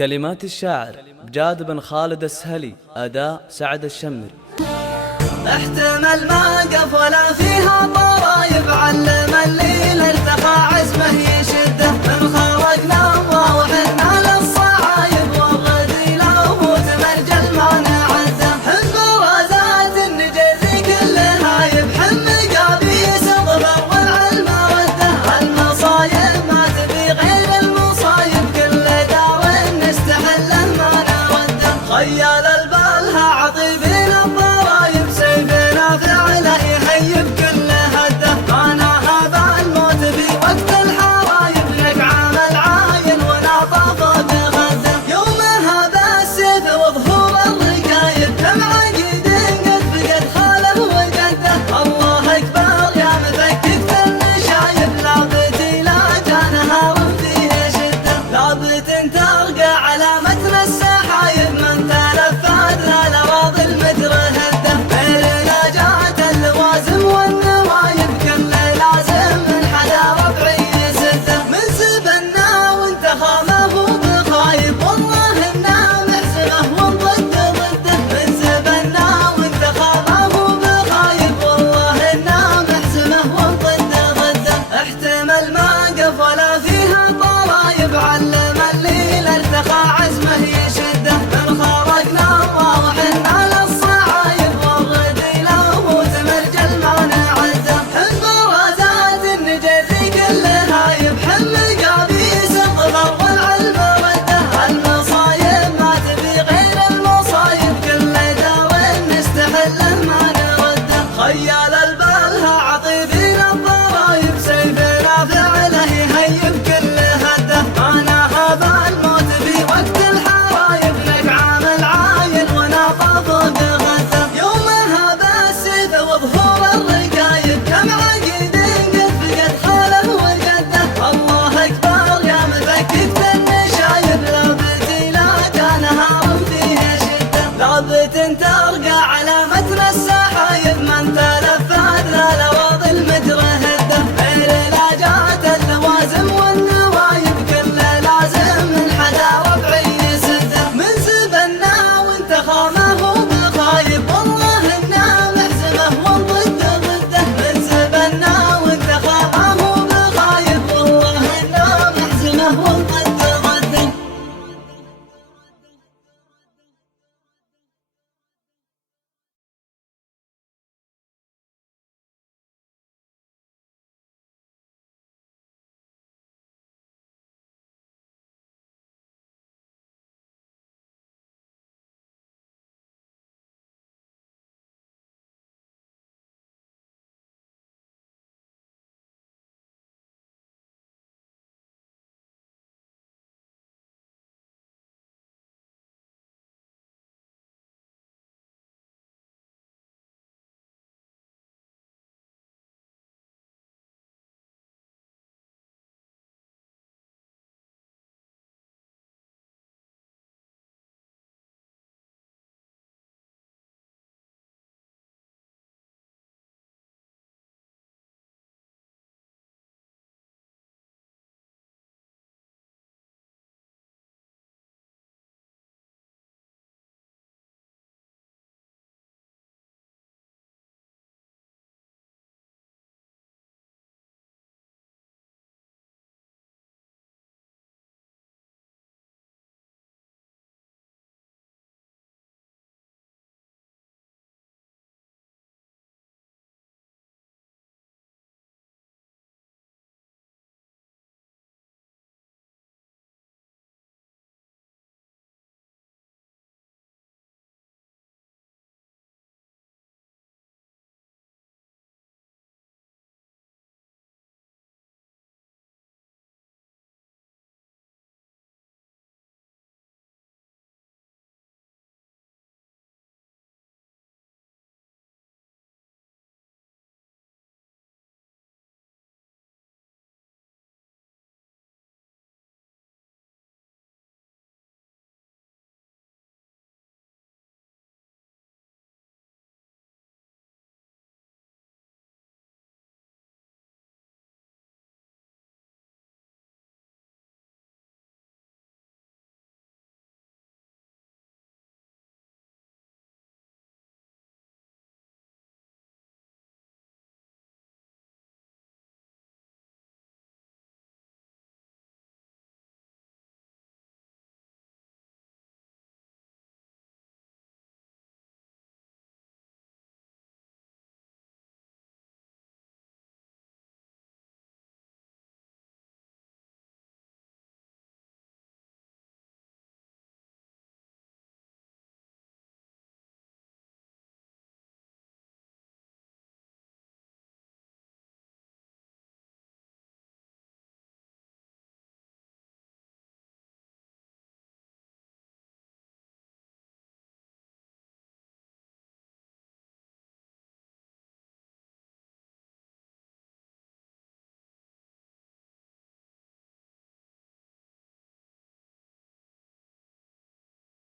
كلمات الشاعر جاد بن خالد السهلي، أداء سعد الشمري. احتمل ما قفل فيها طرايب، علم الليل ارتقى عزمه يشده، من خرجنا وحنا للصعايب، والغدي له تمرجل ما نعده، حب رزات النجر كلها يبحم قابيس الظفر والعلم رده، المصايب ما تبي غير المصايب، كل دار نستحله ما نرده، خيال البلها عطيبين الضرايب، سيفنا فعله يهيب كل هده، انا هذا الموت في وقت الحرايب، لك عامل عاين وناطف بغده، يوم هذا السيف وظهور الركايب، كم عقيد قد فقد خاله وقده، الله اكبر يا مفكك في النشايب، لابتي لا جان هار فيه شده، لابت ترقى على متن السحايب، من تلفت لأراضي المدر هده، بيننا جات اللوازم والنوايب، كل لازم من حدا ربعي سده، من سبنا وانتخامه بخايب، والله انه محسمه وضد ضده، من سبنا وانتخامه بخايب، والله انه محسمه وضد ضده، احتمل ما قفل فيها طرايب، علم الليل ارتقى